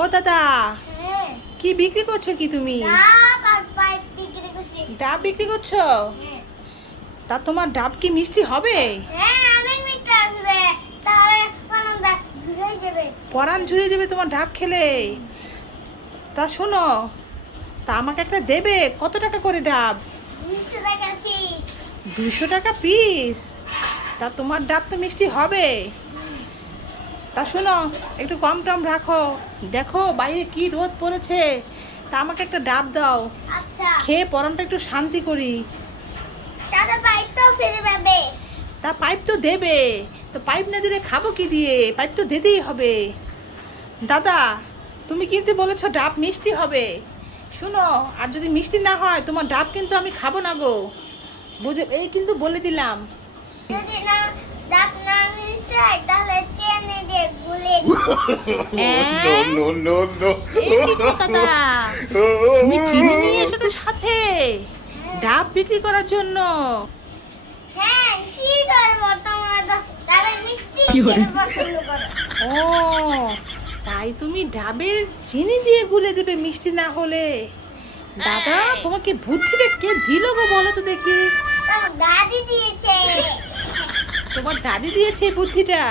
ও দাদা, কি বিক্রি করছো কি তুমি? ডাব বিক্রি করছো? তা তোমার ডাব কি মিষ্টি হবে? পরাণ ঝুরিয়ে যাবে তোমার ডাব খেলে। তা শোনো, তা আমাকে একটা দেবে? কত টাকা করে ডাব? 200 টাকা পিস? তা তোমার ডাব তো মিষ্টি হবে। তা শোনো, একটু কম টম রাখো। দেখো বাইরে কি রোদ পড়েছে। তা আমাকে একটা ডাব দাও, খেয়ে পরানটা একটু শান্তি করি। তা পাইপ তো দেবে, তো পাইপ না দিলে খাবো কি দিয়ে? পাইপ তো দিতেই হবে। দাদা, তুমি কিন্তু বলেছো ডাব মিষ্টি হবে। শুনো, আর যদি মিষ্টি না হয় তোমার ডাব কিন্তু আমি খাবো না গো, বুঝে এই কিন্তু বলে দিলাম। দাদা, তুমি চিনি নিয়ে এসেছো সাথে ডাব বিক্রি করার জন্য? ও, তাই তুমি ডাবের চিনি দিয়ে গুলে দেবে মিষ্টি না হলে? দাদা, তোমাকে বুদ্ধিটা কে দিল গো, বলো তো দেখি। দাদি দিয়েছে। তোমার দাদি দিয়েছে এই বুদ্ধিটা?